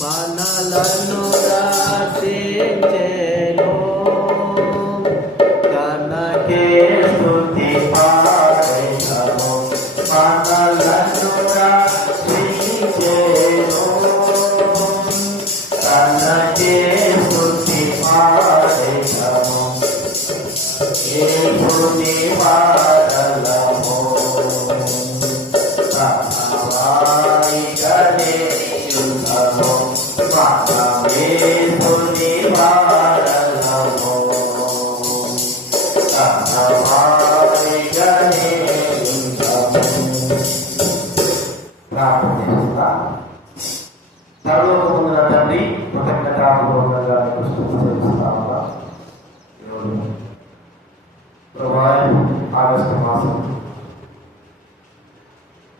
మనలను రక్షించెను తనకే స్తుతి పాడెదము మనలను రక్షించెను తనకే స్తుతి పాడెదము యేసుని పాడలము సహాయకనే యుద్ధము యేసుని పాడలము సహాయకనే యుద్ధము. ప్రార్థన చేస్తాం. సర్వోన్నతుడైన తండ్రి, కృతజ్ఞతాపూర్వకంగా నీకు స్తుతి చెల్లిస్తామా. ఆగస్టు మాసం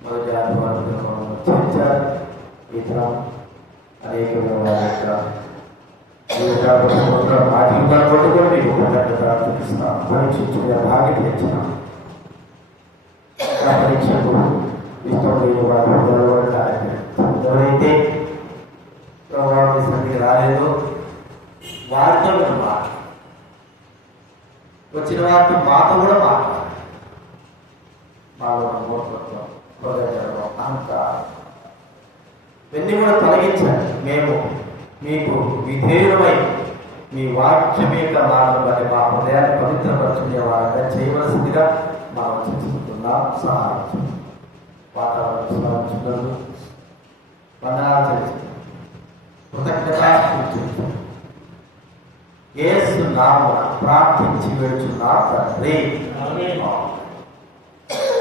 మొదటి ఆదివారం చర్చారు ఇతర అనేక ఆజీవితాలు కొట్టుకొని మీకు చూపిస్తాం. పరీక్షించుకునే భాగ్యం తెచ్చిన ఆ పరీక్షకు ఇష్టం లేని వారు ఎవరైతే ప్రభావం సరికి రాలేదో వారితో మేము మాట్లాడాలి. వచ్చిన వారితో మాతో కూడా మాట్లాడాలి. మాలో మూర్ఖత్వం, హృదయగర్వం, అహంకారం ఇవన్నీ కూడా తొలగించండి. మేము మీకు విధేయులమై మీ వాక్యం యొక్క మార్గం బట్టి మా హృదయాన్ని పవిత్రపరుచుకునే వారంగా చేయవలసిందిగా మనం చేసుకుంటున్నాం. సహాయం వాతావరణం స్మరించుకున్నందుకు వందనాలు తెలుసు. కృతజ్ఞత యేసు నామమున ప్రార్థించి వేడుచున్నా తండ్రి.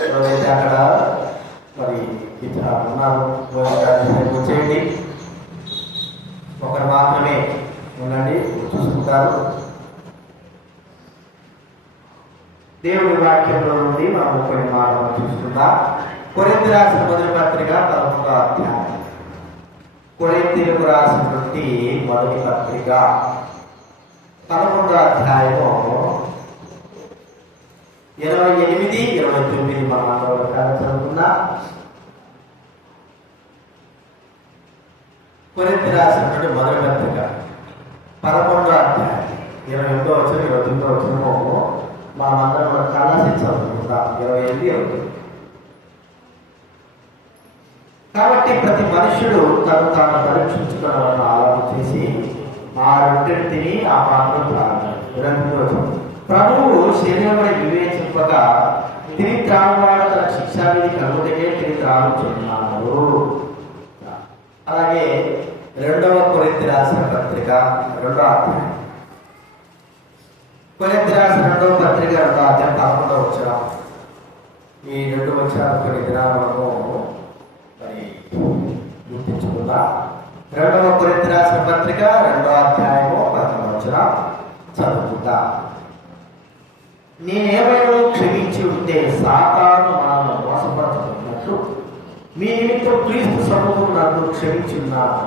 ఎవరైతే అక్కడ మరి ఇతర ఉన్నారు వచ్చేయండి. ఒకరు మాత్రమే ఉండండి, చూసుకుంటారు. దేవుడి వాక్యంలో నుండి మనం కొన్ని మాటలు చూసుకుందాం. కొరింథీ రాసిన మొదటి పత్రిక 11వ అధ్యాయం. కొరింథీయులకు రాసినటువంటి మొదటి పత్రిక 11వ అధ్యాయము 28, 29 మనం అందరూ చదువుకున్నాం. కొరింథీ రాసినటువంటి మొదటి పత్రిక 11వ అధ్యాయం 28వ వచనం 29వ వచనము మనం అందరం కూడా కలిసి చదువుకుందాం. 28, 29. కాబట్టి ప్రతి మనుషుడు తను తాను పరీక్షించుకోవాలని ఆలోచన చేసి ఆ రొట్టెను తిని ఆ పాత్రను త్రాగాడు. ప్రభువు శరీరమని వివేచింపగా తిని త్రాగువాడు తన శిక్షావిధి కలుగుటకే తిని త్రాగుచున్నాడు. అలాగే 2వ కొరింథీ రాసిన పత్రిక 2వ అధ్యాయం. కొరింథీ రాసిన 2వ పత్రిక 2వ అధ్యాయం 11వ వచనం. ఈ 2 వచనాలు కొన్ని దినాలను మరి గుర్తించుకుందా. 2వ కొరింథీ రాసిన పత్రిక 2వ అధ్యాయము 11వ వచనం చదువుకుందా. నేనేమైనా క్షమించి ఉంటే సాతాను మనల్ని మోసపరచుకున్నట్లు మీ నిమిత్తం క్రీస్తు సముఖం నన్ను క్షమించి ఉన్నాను.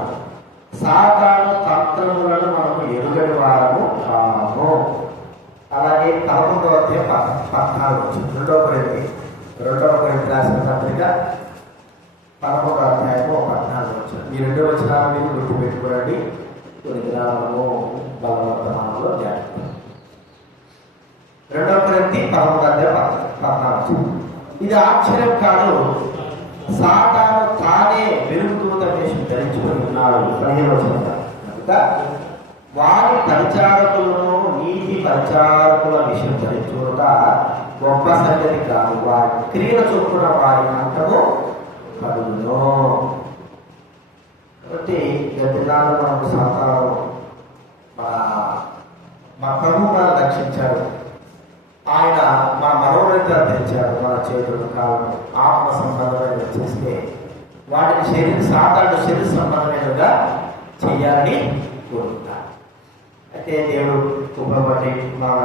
సాతాను తంత్రములను మనము ఎరుగని వారము కాము. అలాగే 11వ అధ్యాయం 14 2వ కొరింథీ రాసిన పత్రిక 11వ అధ్యాయము 14. ఈ 2 వచనాలు మీరు గుర్తుపెట్టుకోండి. కొన్ని దినాలను బలవర్తమానంలో జాగ్రత్త. 2వ కొరింథీ 11వ అధ్యాయం 14. ఇది ఆశ్చర్యం కాదు, సాతాను తానే వెలుగుదూత వేషం ధరించుకుని ఉన్నాడు. 15వ వచనం. కనుక వారి పరిచారకులను నీతి పరిచారకుల విషయం ధరించుకుంటా గొప్ప సంగతి కాదు. వారి క్రియల చొప్పున వారి అంతము కలుగును. కాబట్టి గతిలాలు మనకు సాతాను మా ప్రభు మనం రక్షించాడు. ఆయన మా మనోనేత్రాలు తెచ్చాడు. మన చేతులు కాలను ఆత్మ సంబంధమైన చేస్తే వాటిని సాతాను శరీర సంబంధమైనగా చేయాలని కోరుకుంటారు. అయితే దేవుడు ఉపబట్టి మన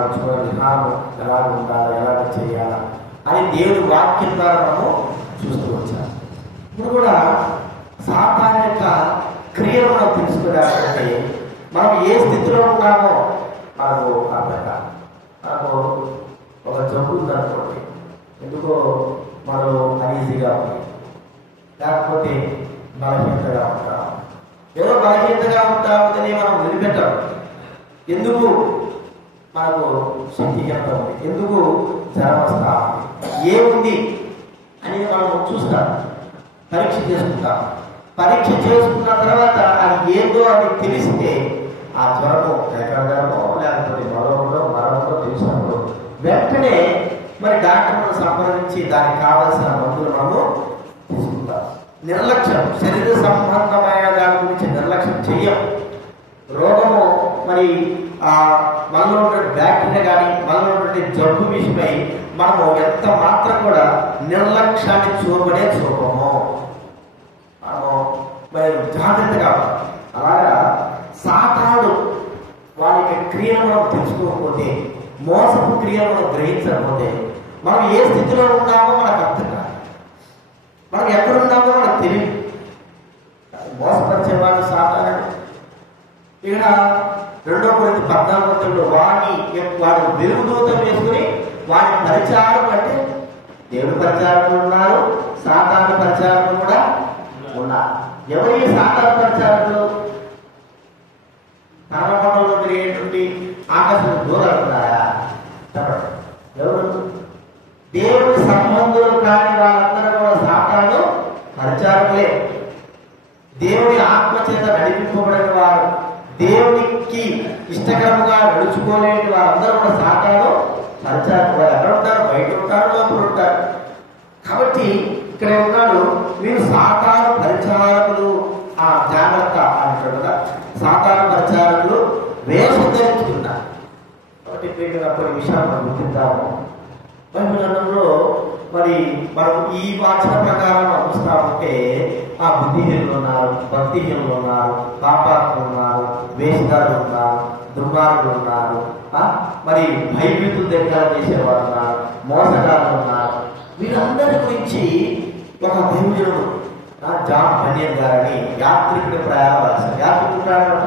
విధానం ఎలా ఉండాలి, ఎలాగ చేయాలా అని దేవుడు వాక్యం ద్వారా మనము చూస్తూ వచ్చారు. ఇప్పుడు కూడా సాతాను యొక్క క్రియలు మనం తెలుసుకోవాలంటే మనం ఏ స్థితిలో ఉన్నామో మనకు అర్థం కాదు. మనకు ఒక జబ్బు ఉందనుకోండి, ఎందుకో మనం అనీజీగా ఉంది, లేకపోతే బలహీనతగా ఉంటాం. ఏదో బలహీనతగా ఉంటామని మనం వదిలిపెట్టాం. ఎందుకు మనకు శక్తిహీనత ఉంది, ఎందుకు జ్వరం వస్తా ఏముంది అనేది మనం చూస్తాం, పరీక్ష చేసుకుంటాం. పరీక్ష చేసుకున్న తర్వాత అది ఏందో అని తెలిస్తే ఆ జ్వరము ఎక్కడో లేకపోతే మరొకటో తెలిసినప్పుడు వెంటనే మరి డాక్టర్ను సంప్రదించి దానికి కావాల్సిన మందులు మనము తీసుకుంటాం. నిర్లక్ష్యం, శరీర సంబంధమైన దాని గురించి నిర్లక్ష్యం చెయ్యం. రోగము మరి మనలో ఉన్న బ్యాక్టీరియా కానీ మనలో ఉన్న జబ్బు విషయమై మనము ఎంత మాత్రం కూడా నిర్లక్ష్యాన్ని చూపము. మనము మరి జాగ్రత్తగా అలాగా సాతానుడు వారి యొక్క క్రియలను తెలుసుకోకపోతే, మోసపు క్రియలను గ్రహించకపోతే మనం ఏ స్థితిలో ఉన్నామో మనకు అర్థం కాదు, మనం ఎక్కడున్నామో మనకు తెలియదు. మోసపరిచేవాడు సాతానుడు. ఇక్కడ 2 కొరింథీ 14 వాడు వెలుగుదూతం వేసుకుని వాడి పరిచారం అంటే దేవుడి పరిచారకులు ఉన్నారు, సాతాను పరిచారకులు కూడా ఉన్నారు. ఎవరి సాతాను పరిచారకులు? పరమపదంలో తిరిగేటువంటి ఆకాశం దూరాడుతున్నారా? ఎవరు? దేవుడి సంబంధులు కాని వాళ్ళందరూ కూడా సాతాను పరిచారకులే. దేవుడి ఆత్మచేత నడిపింపబడిన వారు, దేవునికి ఇష్టకరముగా నడుచుకోలేని వారందరూ కూడా సాతాను పరిచారకులు. ఎక్కడ ఉంటారు? బయట ఉంటారు, లోపల ఉంటారు. కాబట్టి ఇక్కడ ఉన్నాడు, మీరు సాతాను పరిచారకులు జాగ్రత్త అంటారు కదా. సాతాను పరిచారకులు వేషం ధరించుకున్నారు. కాబట్టి కొన్ని విషయాలు మనం గుర్తిద్దాము. బైబిల్ గ్రంథంలో మరి మనం ఈ వాచన ప్రకారం చూస్తా ఉంటే ఆ బుద్ధిహీనులు ఉన్నారు, భక్తిహీనులు ఉన్నారు, పాపాత్ములు ఉన్నారు, వేషధారులు ఉన్నారు, దుర్మార్గులు ఉన్నారు, మరి భయభీతులు దగ్గర చేసేవారు ఉన్నారు, మోసగాళ్ళు ఉన్నారు. వీరందరి గురించి ఒక దైవజనుడు జాన్ బనియన్ గారని యాత్రికుడి ప్రయాణం రాశారు. యాత్రికుడి ప్రయాణం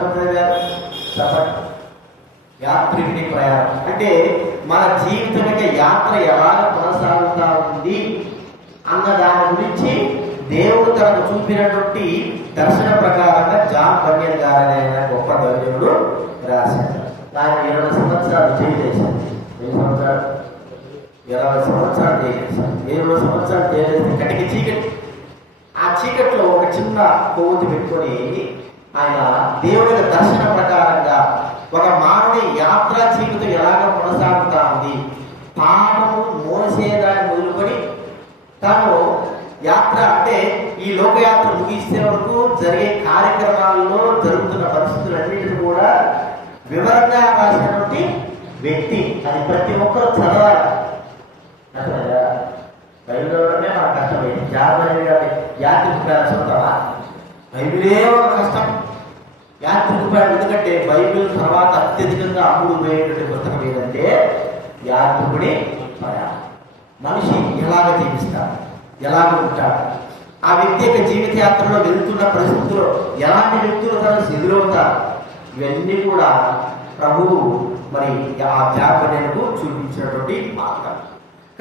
చెప్పండి. యాత్రికుడి ప్రయాణం అంటే మన జీవితం యొక్క యాత్ర ఎలా కొనసాగుతా ఉంది అన్న దాని గురించి దేవుడు తనకు చూపినటువంటి దర్శన ప్రకారంగా జాన్ బనియన్ గారని ఆయన గొప్ప దైవజనుడు రాశారు. ఆయన 20 సంవత్సరాలు జైలు చేశారు. 20 సంవత్సరాలు జైలు చేశారు. 20 సంవత్సరాలు జైలు చేస్తే కటికి చీకటి. ఆ చీకట్లో ఒక చిన్న కొవ్వొత్తి పెట్టుకొని ఆయన దేవుడి దర్శన ప్రకారంగా ఒక మానవుని యాత్రా జీవితం ఎలాగ కొనసాగుతా ఉంది, పాపము మోసేదాన్ని మొదలుకొని తాను యాత్ర అంటే ఈ లోకయాత్ర ముగిసే వరకు జరిగే కార్యక్రమాల్లో జరుగుతున్న పరిస్థితులన్నింటినీ కూడా వివరంగా రాసినటువంటి వ్యక్తి. అది ప్రతి ఒక్కరు చదవాలి. బైబిల్ చదవడమే మన కష్టమైంది. యాత్రిక చదువుతావా? బైబిలే ఒక కష్టం. యాత్రిక ప్రయాణం. ఎందుకంటే బైబిల్ తర్వాత అత్యధికంగా అమ్ముడు పోయేటువంటి పుస్తకం ఏదంటే యాత్రికుడి ప్రయాణం. మనిషి ఎలాగ జీవిస్తాడు, ఎలాగ ఉంటాడు, ఆ వ్యక్తి యొక్క జీవిత యాత్రలో వెళ్తున్న పరిస్థితుల్లో ఎలాంటి వ్యక్తులు తను ఎదురవుతారు, ఇవన్నీ కూడా ప్రభువు మరి ఆ జాబితాకు చూపించినటువంటి మార్గం.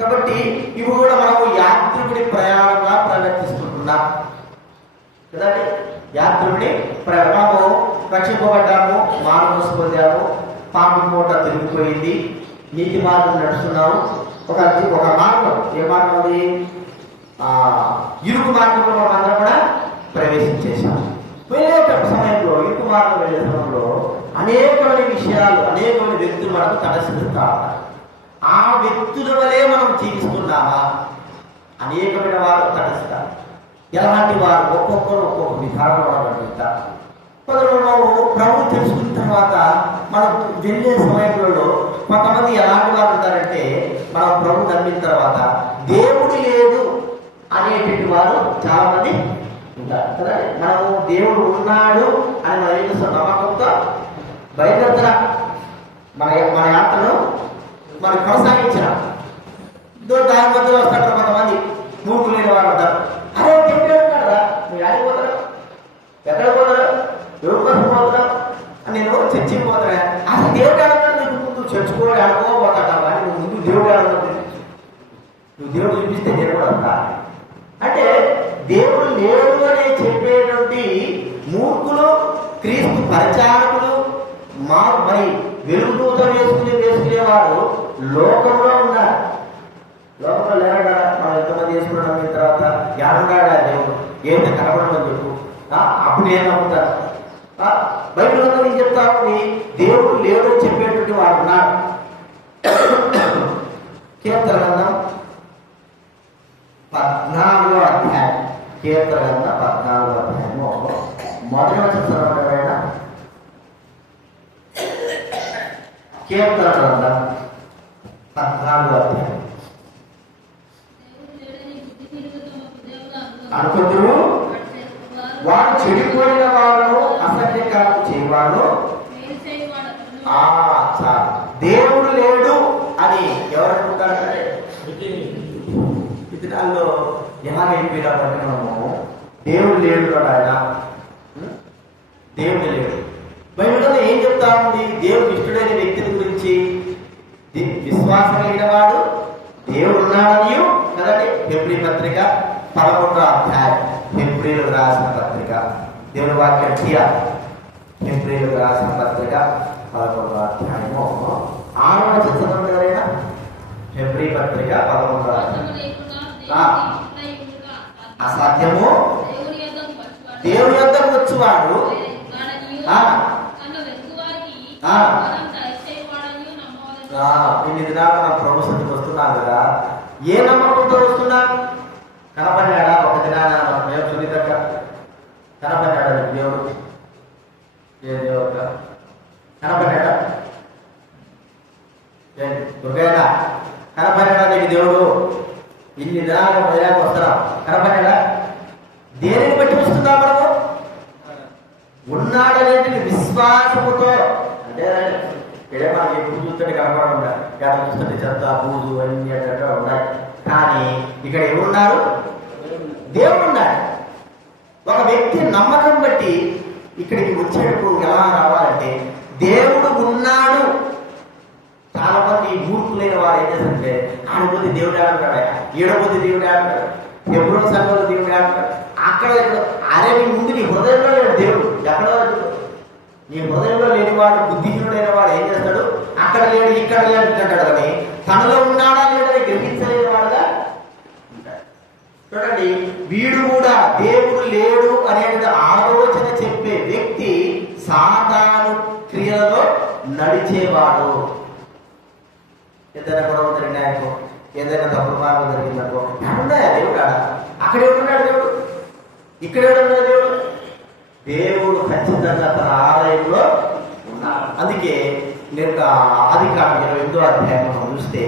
కాబట్టి ఇవి కూడా మనము యాత్రికుడి ప్రయాణంగా ప్రవర్తిస్తున్నాం కదండి. యాత్రికుడి మనము రక్షింపబడ్డాము, మానవసు పొందాము, పాపి మూట తిరిగిపోయింది, నీతి మార్గం నడుస్తున్నాము. ఒక మార్గం, ఏ మార్గం అది? ఇరుకు మార్గంలో మనం అందరం కూడా ప్రవేశించేశాము. వెళ్ళే సమయంలో, ఇరుకు మార్గం వెళ్ళే సమయంలో అనేకమైన విషయాలు, అనేకమైన వ్యక్తులు మనకు తటస్థిస్తా ఉన్నారు. ఆ వ్యక్తుల వలె మనం జీవిస్తున్నామా? అనేకమైన వారు తటస్తారు. ఎలాంటి వారు? ఒక్కొక్కరు ఒక్కొక్క విధానం అడుగుతారు. కొందరు ప్రభు తెలుసుకున్న తర్వాత మనం వెళ్ళే సమయంలో కొంతమంది ఎలాంటి వారు ఉంటారంటే, మనం ప్రభు నమ్మిన తర్వాత దేవుడు లేదు అనేటువంటి వారు చాలా మంది కదా మనము దేవుడు ఉన్నాడు అని మనం ఏం చేస్తాం? నమ్మకంతో బయలుదేరుతున్నా మన మన యాత్రను మనం కొనసాగించాం. దాని మధ్యలో వస్తారు కొంతమంది మూర్ఖులు లేని వారు ఉంటారు. అరే దేవుడు ఉంటారా, మీరు ఆగిపోతారు, ఎక్కడ పోతారు, ఎవరి కోసం పోతున్నాం అని నేను చర్చికి పోతున్నా. అసలు దేవుడు ఆడుతున్నాడు, నీకు ముందు చర్చుకోవాలి ఆడుకోపోతాడు కానీ నువ్వు ముందు దేవుడు ఆడుతున్నాడు. నువ్వు దేవుడు చూపిస్తే దేవుడు అంతా అంటే దేవుడు లేడు అని చెప్పేటువంటి మూర్ఖులు, క్రీస్తు పరిచారకులు, మరి వెలుగుతో వేసుకునేవారు లోకంలో ఉన్నారు. లోకంలో లేరు కదా. మనం ఎంతమంది వేసుకున్నాం తర్వాత యాడున్నాడా దేవుడు, ఏంటో కనపడమని చెప్పు, అప్పుడు ఏం నమ్ముతారు? బైబిల్ అంతా నేను చెప్తాను, దేవుడు లేడు అని చెప్పేటువంటి వాడు ఉన్నారు. కీర్తన గ్రంథం 14వ అధ్యాయం, కీర్తన గ్రంథం 14వ అధ్యాయము మొదటి వచనం. కీర్తన గ్రంథం 14వ అధ్యాయం. అనుకుంటున్నారు వాడు చెడిపోయిన వాడు, అసత్యకాలు చేయవాడు, దేవుడు లేడు అని ఎవరు అనుకుంటారంటే ఇతరాల్లో ఎలా అయిపోయినామంటే మనము దేవుడు లేడు ఆయన, దేవుడు లేడు. బైబిల్లో ఏం చెప్తా ఉంది? దేవుడు ఇష్టడైన వ్యక్తిని గురించి విశ్వాసం కలిగిన వాడు దేవుడు ఉన్నాడని కదండి. హెబ్రీ పత్రిక 11వ అధ్యాయం, హెబ్రీలకు రాసిన పత్రిక, దేవుని వాక్యం హెబ్రీలకు రాసిన పత్రిక 11వ అధ్యాయము 6వ వచనం ఎవరైనా? హెబ్రీ పత్రిక 11వ అసాధ్యము దేవుని యొద్దకు వచ్చువాడు ఇన్ని దినాలు మనం ప్రభు సన్నిధికి వస్తున్నాం కదా, ఏ నమ్మకంతో వస్తున్నాం? కనపడ్డాడా ఒక దినాన మేము సునీతక్క కనపడ్డాడా దేవుడు? ఏ దేవుడు కనపడ్డాడా? దుర్గయ్య కనపడ్డాడా నీకు దేవుడు? ఇన్ని దినాలు మహిళకు వస్తున్నాం, కనపడ్డాడా? దేనిని బట్టి వస్తుందా మనము? ఉన్నాడనేది విశ్వాసముతో. అంటే ఇదే మనకి ఎప్పుడు చూస్తుంటే కనపడకుండా, ఎక్కడ చూస్తుంటే చెత్త బూజు అన్ని అట్లా ఉన్నాయి. కానీ ఇక్కడ ఎవరున్నారు? దేవుడు ఉన్నాడు. ఒక వ్యక్తి నమ్మకం బట్టి ఇక్కడికి వచ్చేటప్పుడు ఎలా రావాలంటే దేవుడు ఉన్నాడు. చాలా మంది మూర్ఖులైన వారు ఏం చేస్తుంటే ఆడపోతే దేవుడు ఆడుతాడు, ఏడపోతే దేవుడు ఆడుతాడు, ఎప్పుడో సంఘంలో దేవుడు ఆడుతాడు, అక్కడ అరే నీ ముందు నీ హృదయంలో లేడు దేవుడు. ఎక్కడో నీ హృదయంలో లేనివాడు, బుద్ధిహీనుడైన వాడు ఏం చేస్తాడు? అక్కడ లేడు ఇక్కడ లేడు అంటాడు. కానీ తనలో ఉన్నాడా లేడని గ్రహించలేని వాడుగా ఉంటాడు. చూడండి, వీడు కూడా దేవుడు లేడు అనేది ఆలోచన చెప్పే వ్యక్తి సాతాను క్రియలలో నడిచేవాడు. ఏదైనా గొడవ జరిగినాయకో, ఏదైనా తప్పుడు మార్గం జరిగిందనుకో, ఉన్నాయా దేవుడు? అక్కడే ఉన్నాడు దేవుడు, ఇక్కడే ఉన్నాడు దేవుడు. దేవుడు ఖచ్చితంగా తన ఆలయంలో ఉన్నాడు. అందుకే నేను ఆదికాండం 28వ అధ్యాయం మనం చూస్తే,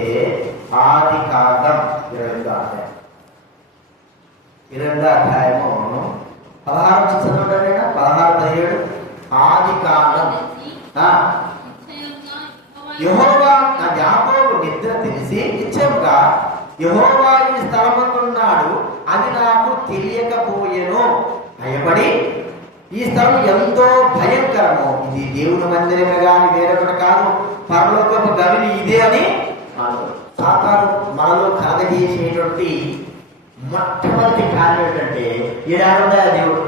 ఆదికాండం 28వ అధ్యాయం 22వ అధ్యాయము 16 చదవండి. 16-17 ఆదికాండం. యెహోవా యాకోబు నిద్ర తెలిసి నిశ్చయముగా యెహోవా ఈ స్థలమందున్నాడు అని నాకు తెలియకపోయెను. భయపడి ఈ స్థలం ఎంతో భయంకరము, ఇది దేవుని మందిరమే కానీ వేరొకటి కాదు, పరలోకపు గవిని ఇదే అని సాతాను మనలో కలగజేసేటువంటి మొట్టమొదటి కార్యం ఏంటంటే, ఏడాడుందా దేవుడు?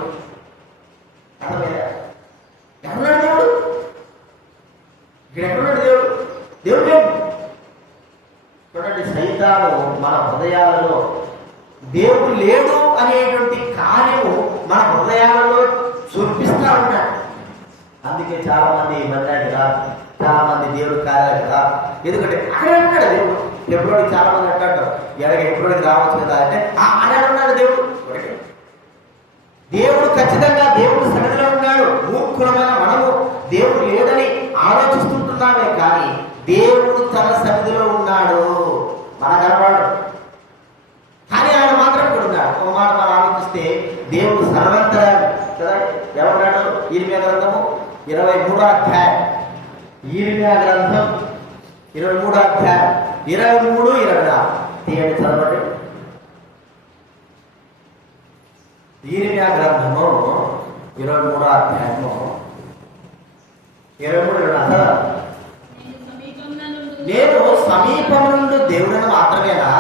ఎక్కడున్నాడు దేవుడు? ఇక్కడ ఎక్కడున్నాడు దేవుడు? దేవుడు లేడు. చూడండి, సైతాను మన హృదయాలలో దేవుడు లేడు అనేటువంటి కార్యము మన హృదయాలలో చూపిస్తా ఉన్నాడు. అందుకే చాలా మంది మందిరానికి రాదు, చాలా మంది దేవుడు కార్యాలకు రాదు. ఎందుకంటే అక్కడే ఉన్నాడు దేవుడు. ఎప్పుడోడికి చాలా మంది అంటాడు, ఎప్పుడోడికి రావచ్చు కదా అంటే అక్కడ ఉన్నాడు దేవుడు. దేవుడు ఖచ్చితంగా దేవుడు సన్నిధిలో ఉన్నాడు. మూర్ఖులమైన మనము దేవుడు లేదని ఆలోచిస్తుంటున్నామే కానీ దేవుడు తన సన్నిధిలో ఉన్నాడు. మన కనబడు కానీ ఆయన మాత్రం కూడా ఉన్నాడు. ఒక మాట మనం ఆలోచిస్తే దేవుడు సర్వంత చూడండి ఏమన్నాడు ఇర్మియా గ్రంథము 23వ అధ్యాయం. ఇర్మియా గ్రంథం 23వ అధ్యాయం 23, 24 తీయండి చదవండి. ఇర్మియా గ్రంథము 23వ అధ్యాయము 23, 24. నేను సమీపం నుండి దేవుడను మాత్రమేనా,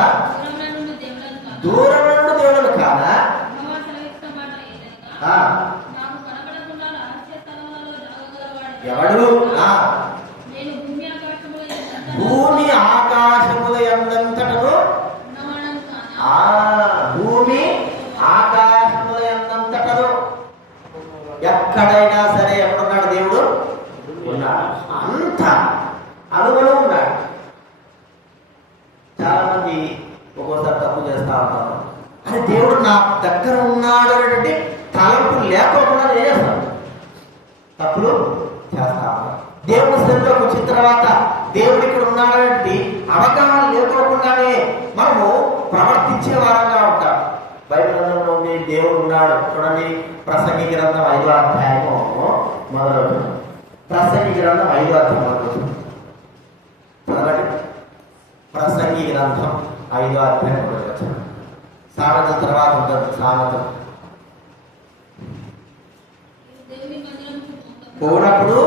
దూరం నుండి దేవుడను కాదా? ఎవడు? భూమి ఆకాశముల యందంతటను, భూమి ఆకాశముల యందంతటను ఎక్కడైనా సరే ఎక్కడున్నాడు దేవుడు? ఉన్నాడు. అంత అనుగుణం ఉన్నాడు. చాలా మంది ఒక్కోసారి తప్పు చేస్తా ఉంటారు. అని దేవుడు నా దగ్గర ఉన్నాడు అనేటువంటి తలంపు లేకోకుండా చేస్తాను, తప్పులు చేస్తా ఉంటాను. దేవుడి స్థితిలోకి వచ్చిన తర్వాత దేవుడు ఇక్కడ ఉన్నాడనేది అవగాహన లేకోకుండానే మనము ప్రవర్తించే వారంగా ఉంటాం. బైబిల్ గ్రంథంలో ఉంది దేవుడు ఉన్నాడు. చూడండి ప్రసంగి గ్రంథం 5వ అధ్యాయము మొదలు. ప్రసంగి గ్రంథం 5వ అధ్యాయం మొదలు చదవండి. ప్రసంగి గ్రంథం 5వ అధ్యాయం మొదలు. సామెత తర్వాత ఉంటుంది. సామెత పోనప్పుడు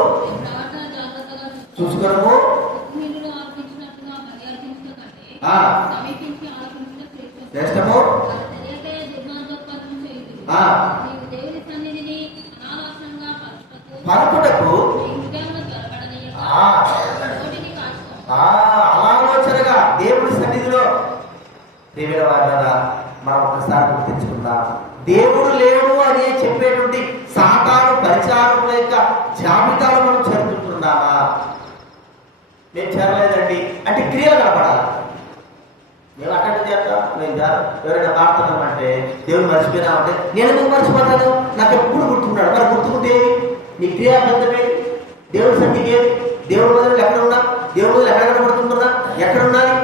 చూసుకోవడము, శ్రేష్టము, పలుకుటకు ఆలోచనగా దేవుడి సన్నిధిలో దేవుడి వారిగా మనం ఒకసారి గుర్తించుకుందాం. దేవుడు లేడు అని చెప్పేటువంటి సాతాను పరిచారముల యొక్క జాబితాలు మనం చదువుతున్నామా? నేను చేరలేదండి అంటే క్రియలు కనపడాలి. నేను అక్కడ చేస్తాను, నేను ఎవరైనా మాట్లాడతామంటే దేవుడు మర్చిపోయినామంటే నేను ఎందుకు మర్చిపోతాను? నాకు ఎప్పుడు గుర్తున్నాడు. మరి గుర్తుకుంటే నీ క్రియాబంధమే దేవుడి సన్నిధికి ఏది? దేవుడి వదిలి ఎక్కడ ఉన్నా? దేవుడి వదిలి ఎక్కడ కనబడుతుంటున్నా? ఎక్కడ ఉండాలి?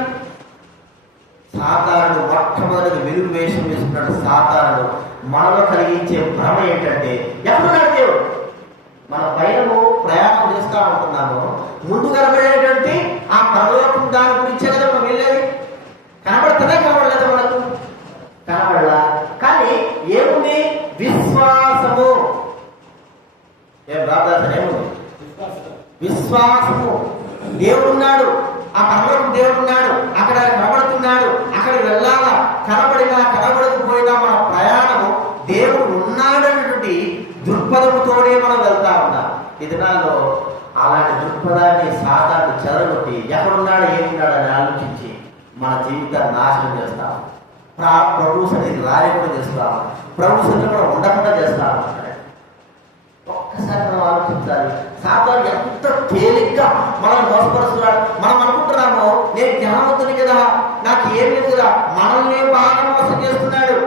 సాతానుడు మొట్టమొదటి వెలుగు వేషం వేసుకున్నాడు. సాతానుడు మనలో కలిగించే భ్రమ ఏంటంటే ఎక్కడున్నాడు దేవుడు? మన పైనము ప్రయాణం చేస్తూ ఉంటున్నాము. ముందు కనబడేటువంటి ఆ పరలోకం దాని గురించే కదా మనం వెళ్ళేది. కనబడుతుందే కనబడలేదు, మనకు కనబడలా. కానీ ఏముంది? విశ్వాసము. ఏం రాదాసన ఏముంది? విశ్వాసము. దేవుడున్నాడు, ఆ పరలోకం దేవుడున్నాడు, అక్కడ కనబడుతున్నాడు, అక్కడికి వెళ్ళాలా. కనబడినా కనబడకపోయినా మన ప్రయాణము దేవుడు ఉన్నాడనేటువంటి దృక్పథముతోనే మనం వెళ్తా ఉన్నాం. ఈ దినాల్లో అలాంటి దృక్పథాన్ని సాతాను చెరగొట్టి ఎక్కడున్నాడు ఏమున్నాడు అని ఆలోచించి మన జీవితాన్ని నాశనం చేస్తాం. ప్రభు సన్నిధికి రాలేకుండా చేస్తాం, ప్రభు సన్నిధిలో కూడా ఉండకుండా చేస్తాం. ఒక్కసారి మనం ఆలోచించాలి. సాతాను ఎంత తేలిగ్గా మనం మోసపరుస్తున్నాడు. మనం అనుకుంటున్నాము నేను జ్ఞానవంతుని కదా, నాకు ఏం లేదు కదా. మనల్ని బాగా మోసం చేస్తున్నాడు.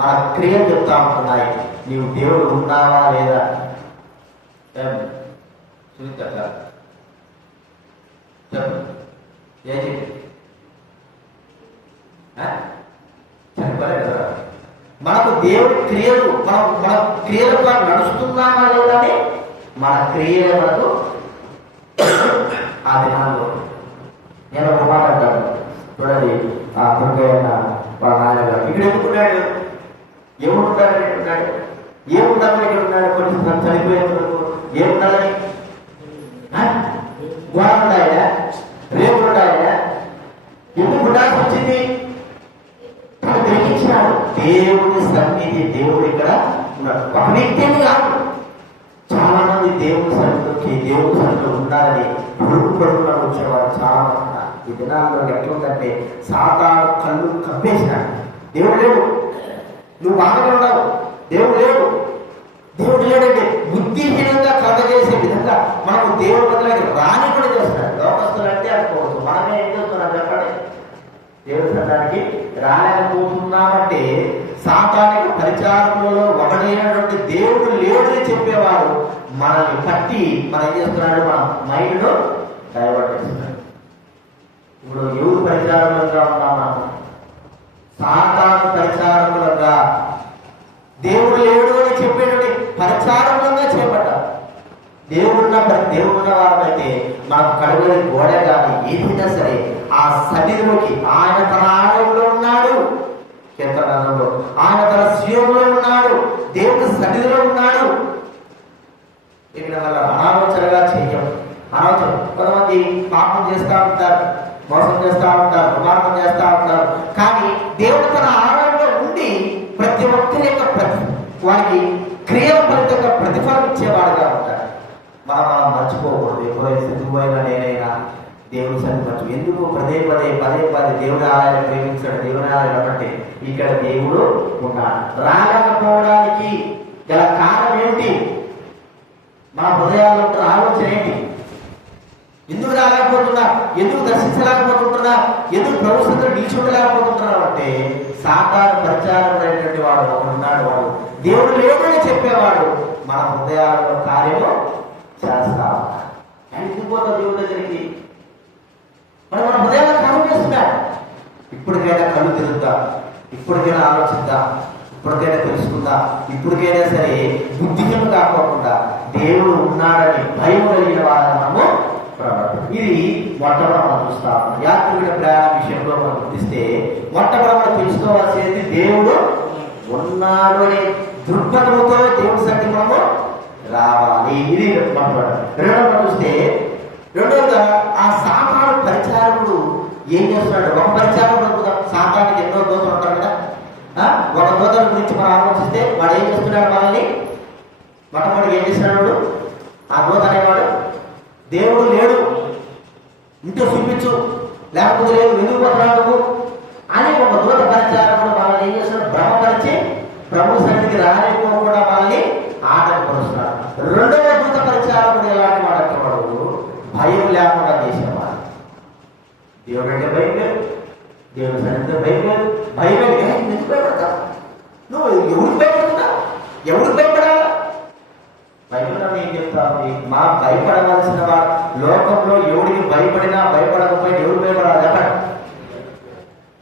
మన క్రియలు చెప్తా ఉంటున్నాయి నీవు దేవుడు ఉన్నావా లేదా. సునీత చెప్పు, ఏం చెప్పలే కదా. మనకు దేవుడి క్రియలు మన క్రియలు నడుస్తున్నామా లేదా అని మన క్రియలు మనకు ఆ దినాల్లో నేను ఒక మాట అంటాను. చూడండి ఆ దుర్గయ్య వాళ్ళ నాన్నగారు ఇక్కడ ఎందుకున్నాడు? ఏముంటాడు? ఉన్నాడు ఏముండాలని ఇక్కడ ఉన్నాడు? కొన్ని చనిపోయేందుకు ఏముండాలని గోడలున్నాయా, రేపులున్నాయా? ఎందుకు ఉండాల్సి వచ్చింది? గ్రహించినాడు దేవుడి సన్నిధి. దేవుడు ఇక్కడ ఉన్నాడు. ఒక వ్యక్తిని కాదు, చాలా మంది దేవుడి సన్నిధికి దేవుడి సన్నిధిలో ఉండాలని పొరుగు పొరుగున వచ్చేవారు చాలా మంది ఉన్నారు. ఈ దినాల్లో ఎట్లుందంటే సాతాను కళ్ళు కప్పేసినాడు. దేవుడు లేడు, నువ్వు బాగా ఉన్నావు, దేవుడు లేడు. దేవుడు లేడంటే బుద్ధిహీనంగా కలగజేసే విధంగా మనకు దేవుడి బదులకి రాని కూడా చేస్తున్నాడు. లోకస్తులు అంటే అనుకోవచ్చు. మనమే ఏం చేస్తున్నాం చెప్పండి? దేవుడి సన్నిధికి రాలేకపోతున్నామంటే సాతానిక పరిచారములలో ఒకడైనటువంటి దేవుడు లేడని చెప్పేవాడు మనల్ని కట్టి మనం ఏం చేస్తున్నాడు? మన మైండ్లో డైవర్ట్ చేస్తున్నాడు. ఇప్పుడు ఎవరు పరిచారములుగా ఉన్నాం? మనం సాతాను పరిచారములుగా దేవుడు లేడు అని చెప్పేటువంటి పరిచారంగా చేపట్టాలి. దేవుడున్న వారైతే మనకు కడుగుల గోడ కానీ ఏదైనా సరే ఆ సన్నిధిలోకి ఆయన తన ఆలయంలో ఉన్నాడు, కీర్తనలో ఆయన తన సీఎంలో ఉన్నాడు, దేవుడి సన్నిధిలో ఉన్నాడు. ఇక్కడ వల్ల అనాలోచనగా చెయ్యం. ఆలోచన కొంతమంది పాపం చేస్తూ ఉంటారు, మోసం చేస్తూ ఉంటారు, దుర్మార్గం చేస్తూ ఉంటారు. కానీ దేవుడు తన ఆలయంలో ఉండి ప్రతి ఒక్కరి యొక్క వారికి క్రియల ఫలితంగా ప్రతిఫలం ఇచ్చేవాడుగా ఉంటాడు. మనం మర్చిపోకూడదు. ఎవరైనా నువ్వైనా నేనైనా దేవుడి సన్నిధి ఎందుకు పదే పదే దేవుడి ఆలయాన్ని ప్రేమించాడు. దేవుడి ఆలయం అంటే ఇక్కడ దేవుడు ఉన్నాడు. రాలేకపోవడానికి గల కారణం ఏమిటి? మన హృదయాల్లో ఉంటున్న ఆలోచన ఏంటి? ఎందుకు రాలేకపోతున్నా, ఎందుకు దర్శించలేకపోతుంటున్నా, ఎందుకు ప్రభుత్వంతో నిల్చుండలేకపోతున్నాడు అంటే సాధారణ ప్రచారం అయినటువంటి వాడు ఒకడున్నాడు. వాడు దేవుడు లేదని చెప్పేవాడు మన హృదయాల్లో కార్యము చేస్తా ఉన్నాడు. ఎందుకు పోతాం దేవుడి దగ్గరికి? మన హృదయాల్లో కార్యం చేస్తున్నాడు. ఇప్పటికైనా కళ్ళు తిరుగుద్దాం, ఇప్పటికైనా ఆలోచిద్దాం, ఇప్పటికైనా తెలుసుకుందా, ఇప్పటికైనా సరే బుద్ధిహీనం కాకోకుండా దేవుడు ఉన్నాడని భయం కలిగిన వాళ్ళని మనము ఇది మొట్టమొదటి మనం చూస్తాం. యాత్రికుల ప్రయాణ విషయంలో మనం గుర్తిస్తే మొట్టమొదటి మనం తెలుసుకోవాల్సింది దేవుడు ఉన్నాడు అనే దృక్పథంతో దేవుడి సన్నిధికి మనము రావాలి. ఇది మొట్టమొదటి. రెండవ చూస్తే రెండవగా ఆ సాతాను పరిచారకుడు ఏం చేస్తున్నాడు? ఒక పరిచారకుడు సాతానికి ఎన్నో దోషులు ఉంటారు కదా. ఒక దోషం గురించి మనం ఆలోచిస్తే వాడు ఏం చేస్తున్నాడు? మనల్ని మొట్టమొదటి ఏం చేస్తున్నాడు? ఆ దోత అనేవాడు దేవుడు లేడు, ఇంట్లో చూపించు, లేకపోతే లేదు, ఎందుకు పోతున్నాడు అని ఒక దూత పరిచారకుడు మనల్ని ఏం చేస్తున్నాడు? భ్రమపరిచి ప్రభు సన్నిధికి రానిపోకుండా మనల్ని ఆటంకపరుస్తున్నాడు. రెండవ దూత పరిచారకుడు ఎలాంటి వాడంటే వాడు భయం లేకుండా చేసేవాడు. దేవుడు అంటే భయం లేదు, దేవుడి సన్నిధిలో భయం లేదు. భయం ఎందుకు భయపడతావు? నువ్వు ఎవరికి భయపడుతున్నా? ఎవరికి భయపడాలా? భయపడడం ఏం చెప్తావు? మా భయపడవలసిన వాడు లోకంలో ఎవడికి భయపడినా భయపడకపోయినా ఎవరు భయపడాలి?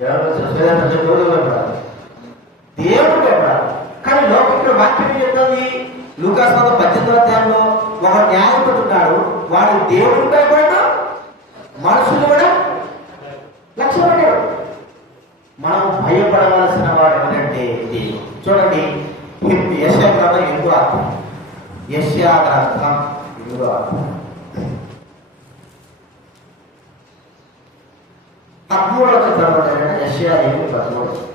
ఎవరు భయపడాలి? దేవుడు భయపడాలి. కానీ లోకం ఇక్కడ వాక్యం చెప్తుంది. లూకాసు 18వ అధ్యాయంలో ఒక న్యాయపతి ఉన్నాడు, వాడు దేవుడికి భయపడ్డా మనుషులు కూడా లక్ష్య పడ్డాడు. మనం భయపడవలసిన వాడు అంటే దేవుడు. చూడండి, యెషయా గ్రంథం 8వ అధ్యాయం, యెషయా గ్రంథం 8వ అధ్యాయం 13వ వచనం. యెషయా 8:13.